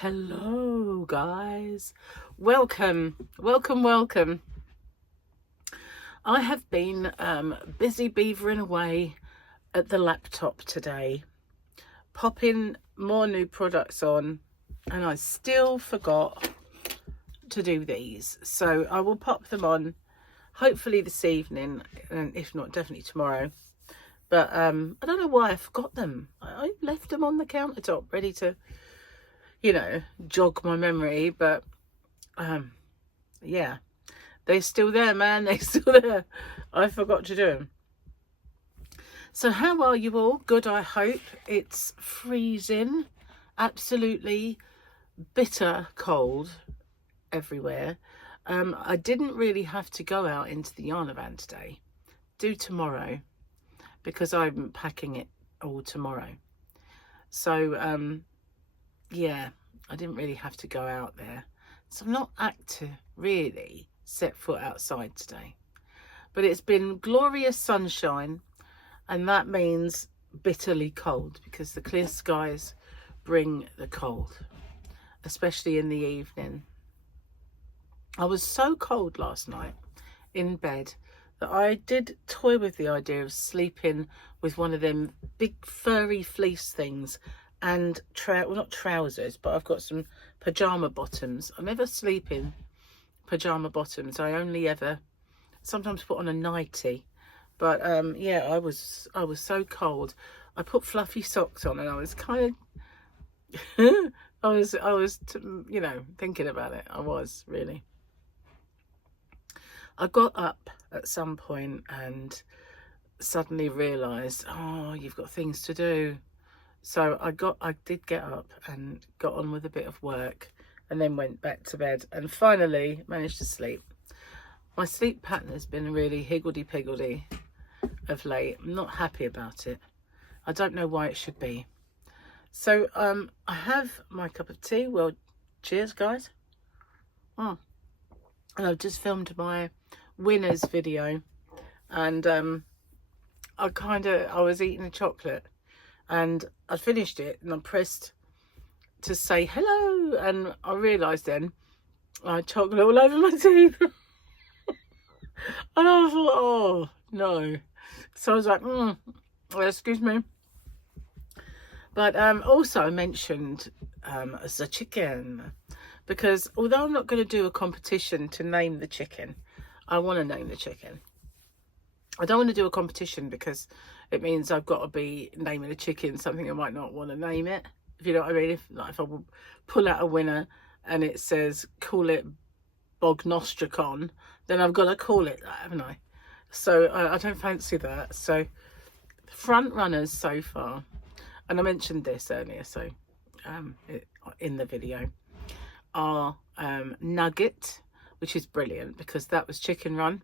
Hello guys, welcome. I have been busy beavering away at the laptop today, popping more new products on, and I still forgot to do these, so I will pop them on hopefully this evening, and if not definitely tomorrow. But I don't know why I forgot them. I left them on the countertop ready to, jog my memory, but yeah, they're still there, man. They're still there. I forgot to do them. So how are you all? Good, I hope. It's freezing, absolutely bitter cold everywhere. I didn't really have to go out into the yarn van today. Do tomorrow, because I'm packing it all tomorrow. So yeah, I didn't really have to go out there, so I'm not to really set foot outside today. But it's been glorious sunshine, and that means bitterly cold, because the clear skies bring the cold, especially in the evening. I was so cold last night in bed that I did toy with the idea of sleeping with one of them big furry fleece things and well, not trousers, but I've got some pajama bottoms. I never sleep in pajama bottoms. I only ever sometimes put on a nightie. But yeah, I was so cold. I put fluffy socks on, and I was kind of I was thinking about it. I was really. I got up at some point and suddenly realised, oh, you've got things to do. So I did get up and got on with a bit of work, and then went back to bed and finally managed to sleep. My sleep pattern has been really higgledy-piggledy of late. I'm not happy about it. I don't know why it should be. So I have my cup of tea. Well, cheers, guys. And I've just filmed my winners video, and I was eating a chocolate, and I finished it, and I pressed to say hello, and I realised then I had chocolate all over my teeth. And I thought, oh no. So I was like, excuse me. But also I mentioned the chicken, because although I'm not going to do a competition to name the chicken, I want to name the chicken. I don't want to do a competition because it means I've got to be naming a chicken something I might not want to name it, if you know what I mean. If I will pull out a winner and it says call it Bognostricon, then I've got to call it that, haven't I? So I don't fancy that. So front runners so far, and I mentioned this earlier, so in the video, are Nugget, which is brilliant because that was Chicken Run,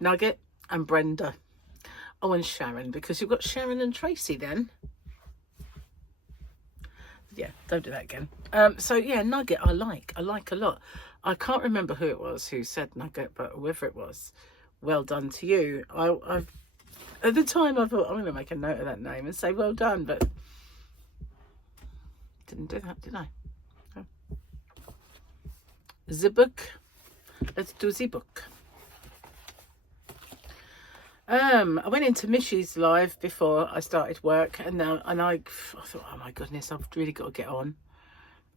Nugget, and Brenda. Oh, and Sharon, because you've got Sharon and Tracy then. Yeah, don't do that again. So yeah, Nugget I like a lot. I can't remember who it was who said Nugget, but whoever it was, well done to you. I've at the time I thought I'm going to make a note of that name and say well done, but didn't do that, did I? Oh. The book. Let's do the book. I went into Mishy's live before I started work, and I thought, oh my goodness, I've really got to get on.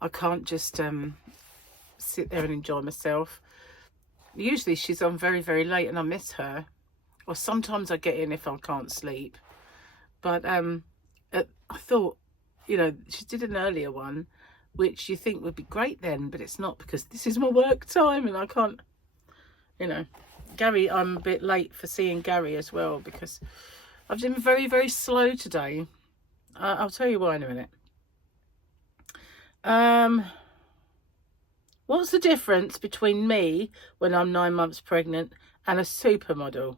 I can't just sit there and enjoy myself. Usually she's on very, very late, and I miss her. Or sometimes I get in if I can't sleep. But I thought, she did an earlier one, which you think would be great then, but it's not, because this is my work time and I can't, Gary, I'm a bit late for seeing Gary as well, because I've been very, very slow today. I'll tell you why in a minute. What's the difference between me when I'm 9 months pregnant and a supermodel?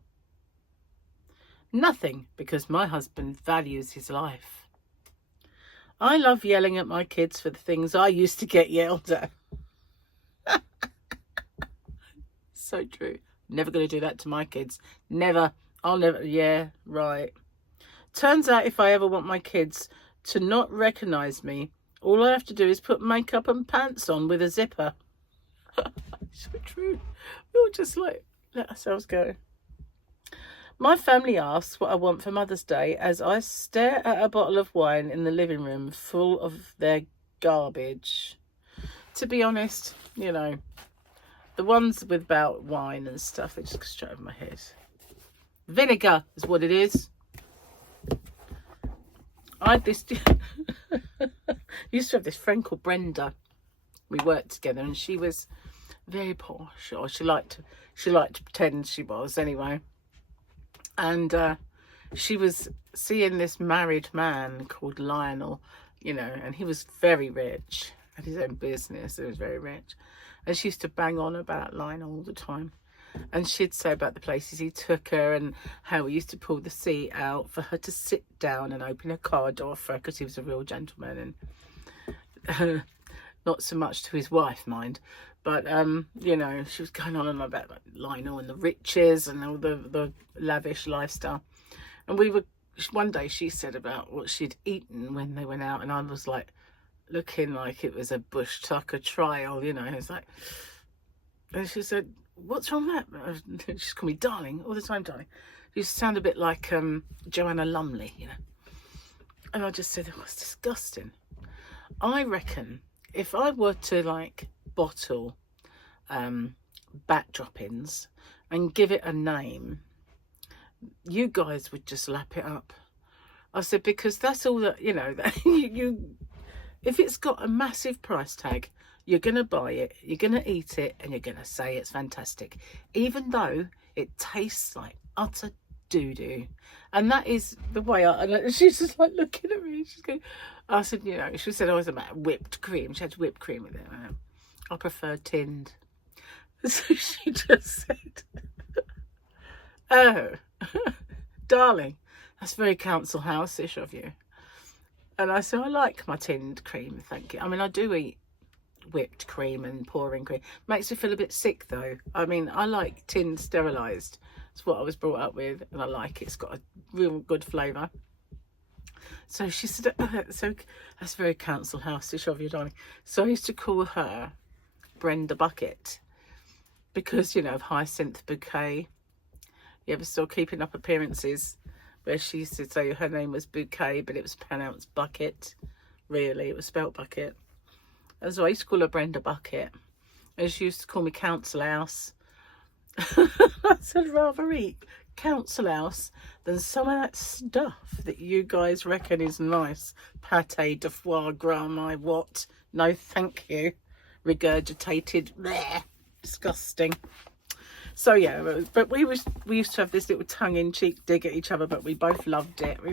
Nothing, because my husband values his life. I love yelling at my kids for the things I used to get yelled at. So true. Never going to do that to my kids. Never. I'll never. Yeah, right. Turns out if I ever want my kids to not recognise me, All I have to do is put makeup and pants on with a zipper. So true. We all just like let ourselves go. My family asks what I want for Mother's Day as I stare at a bottle of wine in the living room full of their garbage. To be honest, you know, the ones without wine and stuff, they just go straight over my head. Vinegar is what it is. I had this used to have this friend called Brenda. We worked together and she was very posh, or she liked to pretend she was anyway. And she was seeing this married man called Lionel, you know, and he was very rich, had his own business, he was very rich. And she used to bang on about Lionel all the time. And she'd say about the places he took her and how he used to pull the seat out for her to sit down and open a car door for her because he was a real gentleman. And not so much to his wife, mind. But, you know, she was going on and on about like, Lionel and the riches and all the lavish lifestyle. And we were, one day she said about what she'd eaten when they went out. And I was like, looking like it was a Bush Tucker trial, you know. It's like, and she said, what's wrong with that? She just called me darling all the time, darling. You sound a bit like Joanna Lumley, you know. And I just said, oh, it's disgusting. I reckon if I were to like bottle bat drop-ins and give it a name, you guys would just lap it up. I said, because that's all that, you know, that you if it's got a massive price tag, you're going to buy it, you're going to eat it, and you're going to say it's fantastic, even though it tastes like utter doo-doo. And that is the way and she's just like looking at me. She's going, I said, you know, she said, oh, it was about whipped cream. She had whipped cream with it. I prefer tinned. So she just said, oh, darling, that's very council house-ish of you. And I said, I like my tinned cream, thank you. I mean, I do eat whipped cream and pouring cream. Makes me feel a bit sick, though. I mean, I like tinned sterilised. It's what I was brought up with, and I like it. It's got a real good flavour. So she said, so that's very council house-ish of you, darling. So I used to call her Brenda Bucket because, you know, of Hyacinth Bouquet. You ever saw Keeping Up Appearances, where she used to say her name was Bouquet, but it was pronounced Bucket. Really, it was spelt Bucket. And so I used to call her Brenda Bucket. And she used to call me Council House. I said, rather eat Council House than some of that stuff that you guys reckon is nice. Pate de foie gras, my what? No, thank you. Regurgitated. Bleh. Disgusting. So yeah, but we used to have this little tongue-in-cheek dig at each other, but we both loved it. We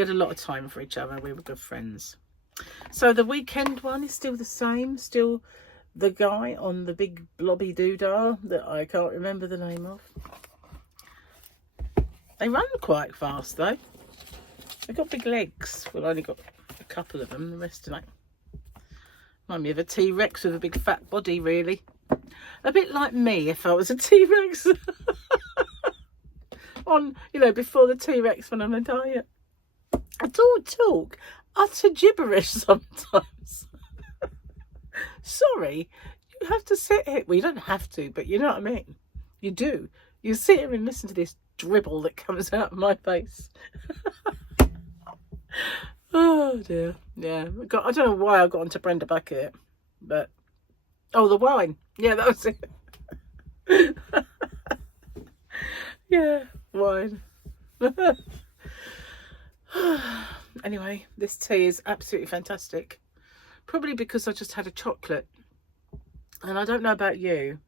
had a lot of time for each other. We were good friends. So the weekend one is still the same. Still the guy on the big blobby doodah that I can't remember the name of. They run quite fast though. They've got big legs. Well, I only got a couple of them. The rest are like, remind me of a T-Rex with a big fat body, really. A bit like me if I was a T-Rex. On, you know, before the T-Rex when I'm on a diet. I don't talk utter gibberish sometimes. Sorry, you have to sit here. Well, you don't have to, but you know what I mean. You do. You sit here and listen to this dribble that comes out of my face. Oh dear. Yeah. I don't know why I got onto Brenda Bucket, but oh, the wine. Yeah, that was it. Yeah, wine. Anyway, this tea is absolutely fantastic. Probably because I just had a chocolate. And I don't know about you,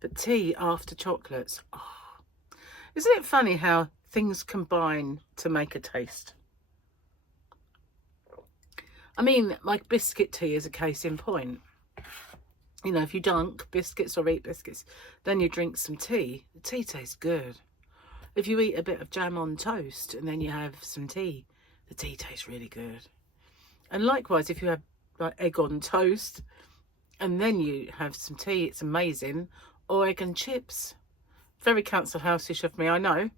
but tea after chocolates. Oh. Isn't it funny how things combine to make a taste? I mean, like biscuit tea is a case in point. You know, if you dunk biscuits or eat biscuits, then you drink some tea. The tea tastes good. If you eat a bit of jam on toast and then you have some tea, the tea tastes really good. And likewise, if you have like egg on toast and then you have some tea, it's amazing. Or egg and chips. Very council house-ish of me, I know,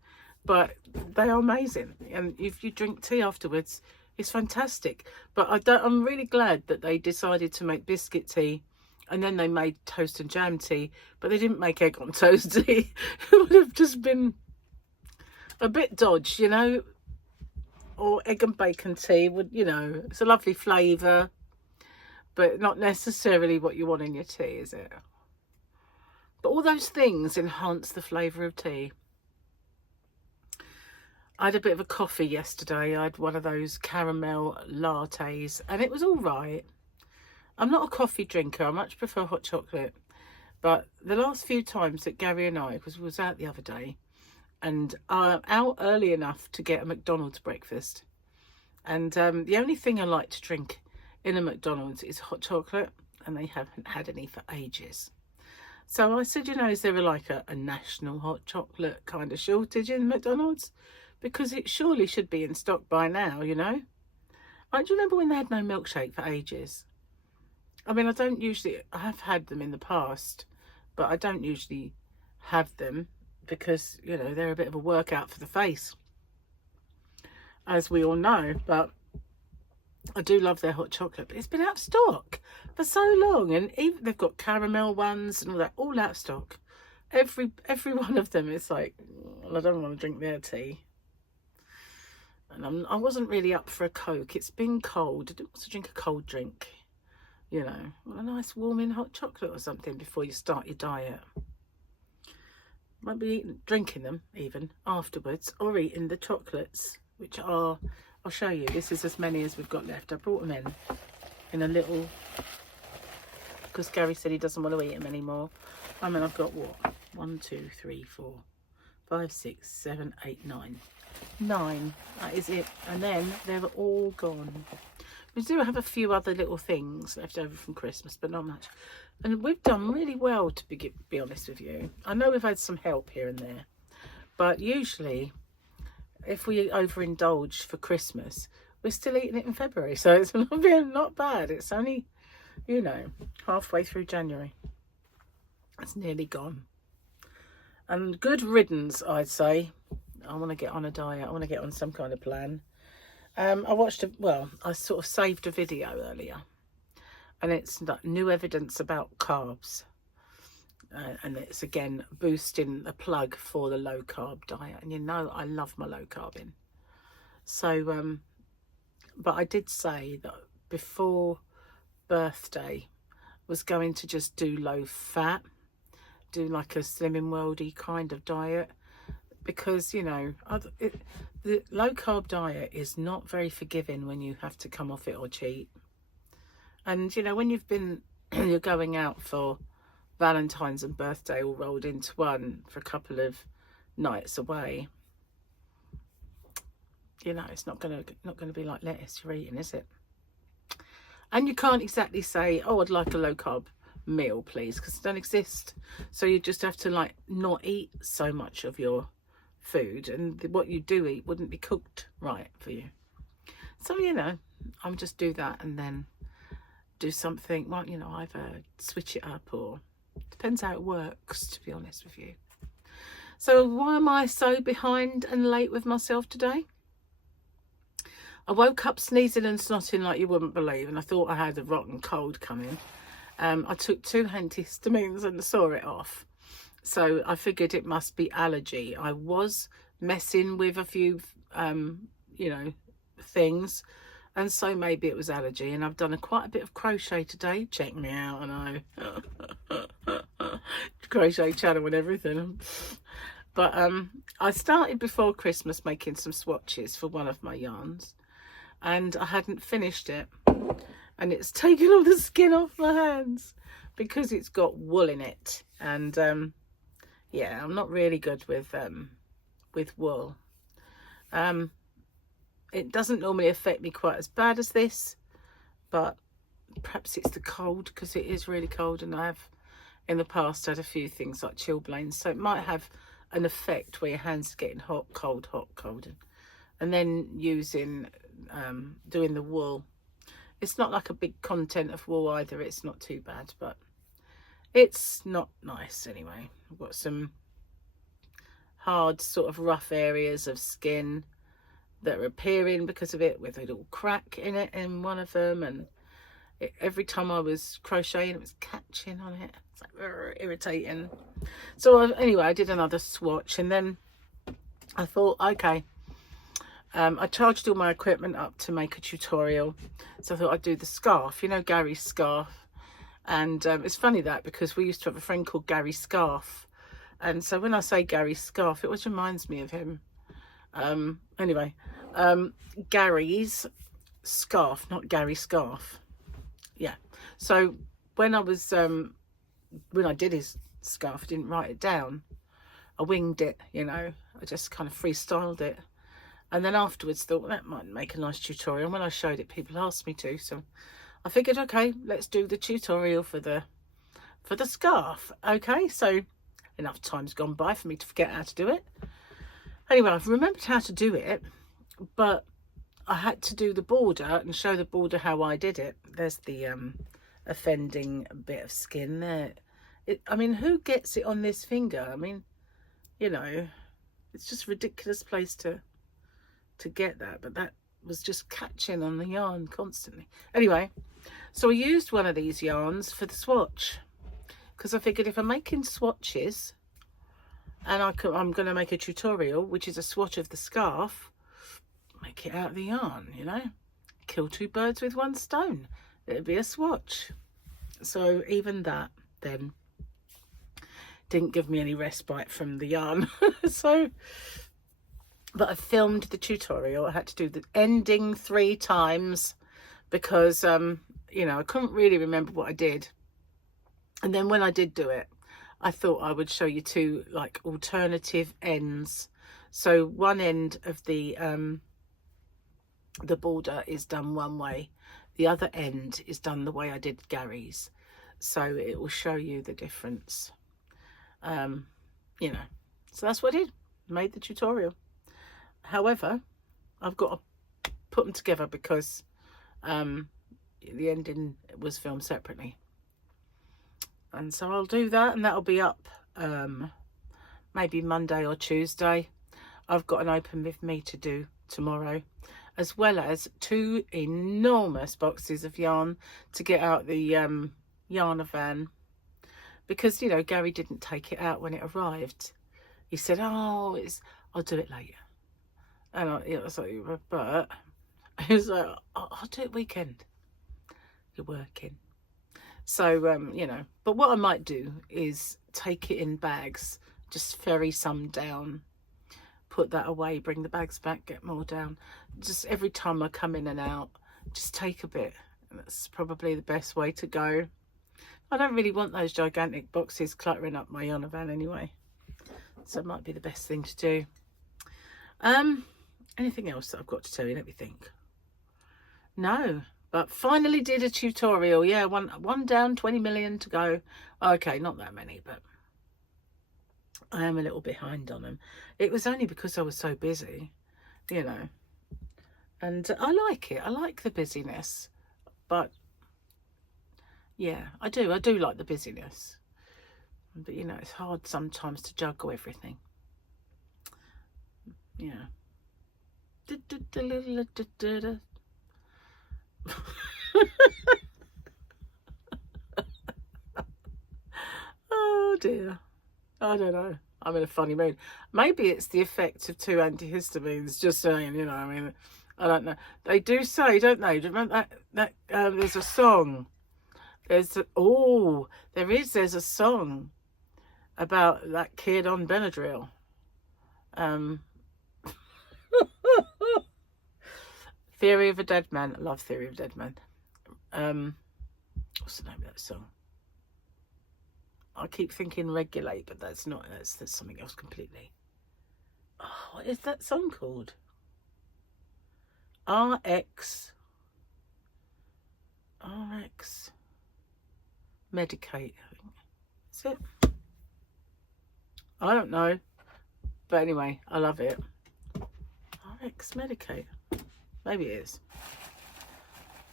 but they are amazing. And if you drink tea afterwards, It's fantastic. But I'm really glad that they decided to make biscuit tea, and then they made toast and jam tea, but they didn't make egg on toast tea. It would have just been a bit dodge, you know. Or egg and bacon tea would, you know, it's a lovely flavour, but not necessarily what you want in your tea, is it? But all those things enhance the flavour of tea. I had a bit of a coffee yesterday. I had one of those caramel lattes, and it was all right. I'm not a coffee drinker. I much prefer hot chocolate. But the last few times that Gary and I, because we was out the other day, and out early enough to get a McDonald's breakfast. And the only thing I like to drink in a McDonald's is hot chocolate, and they haven't had any for ages. So I said, you know, is there like a national hot chocolate kind of shortage in McDonald's? Because it surely should be in stock by now, you know. Like, do you remember when they had no milkshake for ages? I mean, I have had them in the past, but I don't usually have them because, you know, they're a bit of a workout for the face, as we all know. But I do love their hot chocolate, but it's been out of stock for so long, and even they've got caramel ones and all that, all out of stock. Every one of them is like, well, I don't want to drink their tea. And I wasn't really up for a Coke. It's been cold. I didn't want to drink a cold drink, you know. Well, a nice warming hot chocolate or something before you start your diet. Might be drinking them even afterwards, or eating the chocolates, which are, I'll show you. This is as many as we've got left. I brought them in a little, because Gary said he doesn't want to eat them anymore. I mean, I've got what? 1, 2, 3, 4, 5, 6, 7, 8, 9. 9. That is it. And then they're all gone. We do have a few other little things left over from Christmas, but not much. And we've done really well, to be honest with you. I know we've had some help here and there, but usually if we overindulge for Christmas, we're still eating it in February. So it's not bad. It's only, you know, halfway through January. It's nearly gone. And good riddance, I'd say. I want to get on a diet. I want to get on some kind of plan. I sort of saved a video earlier, and it's like new evidence about carbs, and it's again boosting the plug for the low carb diet. And you know I love my low carbing. So but I did say that before birthday was going to just do low fat, do like a Slimming Worldy kind of diet, because, you know, the low carb diet is not very forgiving when you have to come off it or cheat. And, you know, when you're going out for Valentine's and birthday all rolled into one for a couple of nights away, you know, it's not gonna be like lettuce you're eating, is it? And you can't exactly say, oh, I'd like a low carb meal, please, because it don't exist. So you just have to like not eat so much of your food, and what you do eat wouldn't be cooked right for you. So, you know, I'll just do that and then do something, well, you know, either switch it up, or depends how it works, to be honest with you. So why am I so behind and late with myself today? I woke up sneezing and snotting like you wouldn't believe, and I thought I had a rotten cold coming. I took 2 antihistamines and saw it off. So I figured it must be allergy. I was messing with a few, you know, things. And so maybe it was allergy. And I've done quite a bit of crochet today. Check me out, I know. Crochet channel and everything. But I started before Christmas making some swatches for one of my yarns. And I hadn't finished it. And it's taken all the skin off my hands because it's got wool in it. And yeah, I'm not really good with wool. It doesn't normally affect me quite as bad as this, but perhaps it's the cold, because it is really cold, and I have in the past had a few things like chilblains, so it might have an effect where your hands are getting hot, cold, and then using doing the wool. It's not like a big content of wool either. It's not too bad, but it's not nice anyway. I've got some hard sort of rough areas of skin that are appearing because of it, with a little crack in it in one of them, and every time I was crocheting it was catching on it. It's like irritating. So anyway, I did another swatch, and then I thought, okay, I charged all my equipment up to make a tutorial, so I thought I'd do the scarf, you know, Gary's scarf. And it's funny that, because we used to have a friend called Gary Scarf, and so when I say Gary Scarf, it always reminds me of him. Anyway, Gary's scarf, not Gary Scarf. Yeah. So when I was when I did his scarf, I didn't write it down. I winged it, you know. I just kind of freestyled it. And then afterwards thought, well, that might make a nice tutorial. And when I showed it, people asked me to. So I figured, okay, let's do the tutorial for the scarf. Okay, so enough time's gone by for me to forget how to do it. Anyway, I've remembered how to do it, but I had to do the border and show the border how I did it. There's the offending bit of skin there. I mean, who gets it on this finger? I mean, you know, it's just a ridiculous place to get that, but that was just catching on the yarn constantly. Anyway, so I used one of these yarns for the swatch, because I figured if I'm making swatches and I'm going to make a tutorial, which is a swatch of the scarf, make it out of the yarn, you know, kill two birds with one stone. It'd be a swatch. So even that then didn't give me any respite from the yarn. So, but I filmed the tutorial. I had to do the ending 3 times because you know, I couldn't really remember what I did. And then when I did do it, I thought I would show you 2 like alternative ends. So one end of the border is done one way, the other end is done the way I did Gary's, so it will show you the difference. You know, so that's what I did, made the tutorial. However, I've got to put them together because the ending was filmed separately, and so I'll do that, and that'll be up maybe Monday or Tuesday. I've got an open with me to do tomorrow, as well as 2 enormous boxes of yarn to get out the yarn van, because, you know, Gary didn't take it out when it arrived. He said, oh, I'll do it later. And I was like, but he was like, I'll do it weekend. You're working. So, you know, but what I might do is take it in bags, just ferry some down, put that away, bring the bags back, get more down. Just every time I come in and out, just take a bit. And that's probably the best way to go. I don't really want those gigantic boxes cluttering up my yarn van anyway, so it might be the best thing to do. Anything else that I've got to tell you? Let me think. No, but finally did a tutorial. Yeah, one down, 20 million to go. Okay, not that many, but I am a little behind on them. It was only because I was so busy, you know, and I like it. I like the busyness, but yeah, I do like the busyness, but you know, it's hard sometimes to juggle everything. Yeah. Oh dear, I don't know, I'm in a funny mood. Maybe it's the effect of 2 antihistamines, just saying, you know, I mean, I don't know. They do say, don't they, do you remember that there's a song, there's a song about that kid on Benadryl. Theory of a Dead Man. I love Theory of a Dead Man. What's the name of that song? I keep thinking Regulate, but that's not, that's something else completely. Oh, what is that song called? RX Medicate, I think. Is it? I don't know, but anyway, I love it. RX Medicate, maybe it is.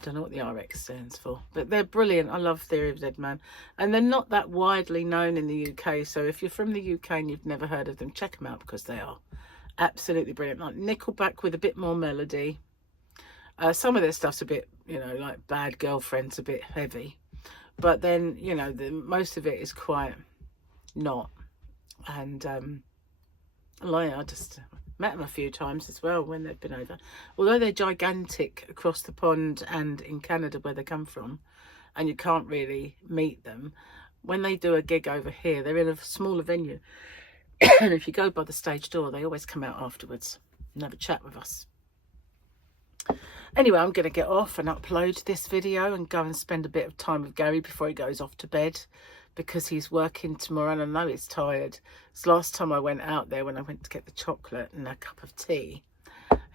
Don't know what the RX stands for, but they're brilliant. I love Theory of Dead Man, and they're not that widely known in the UK, so if you're from the UK and you've never heard of them, check them out, because they are Absolutely brilliant. Like Nickelback with a bit more melody. Some of their stuff's a bit, you know, like Bad Girlfriend's a bit heavy. But then, you know, most of it is quite not. And I just met them a few times as well when they've been over. Although they're gigantic across the pond and in Canada where they come from, and you can't really meet them, when they do a gig over here, they're in a smaller venue. And if you go by the stage door, they always come out afterwards and have a chat with us. Anyway, I'm going to get off and upload this video and go and spend a bit of time with Gary before he goes off to bed, because he's working tomorrow and I know he's tired. So last time I went out there, when I went to get the chocolate and a cup of tea,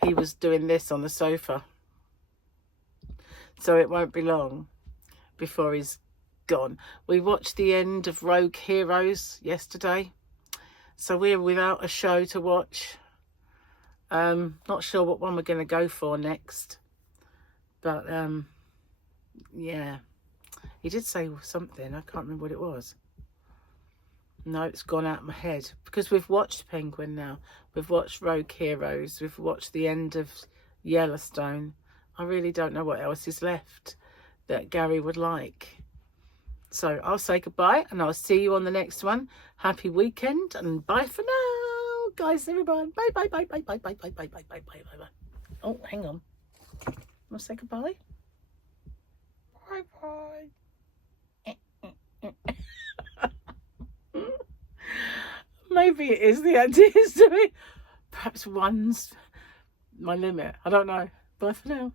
he was doing this on the sofa. So it won't be long before he's gone. We watched the end of Rogue Heroes yesterday, so we're without a show to watch. Not sure what one we're going to go for next, but yeah, he did say something. I can't remember what it was. No, it's gone out of my head, because we've watched Penguin now, we've watched Rogue Heroes, we've watched the end of Yellowstone. I really don't know what else is left that Gary would like. So I'll say goodbye and I'll see you on the next one. Happy weekend and bye for now, guys, everyone. Bye, bye, bye, bye, bye, bye, bye, bye, bye, bye, bye, bye. Oh, hang on. I'll say goodbye. Bye, bye. Maybe it is the idea to me. Perhaps one's my limit. I don't know. Bye for now.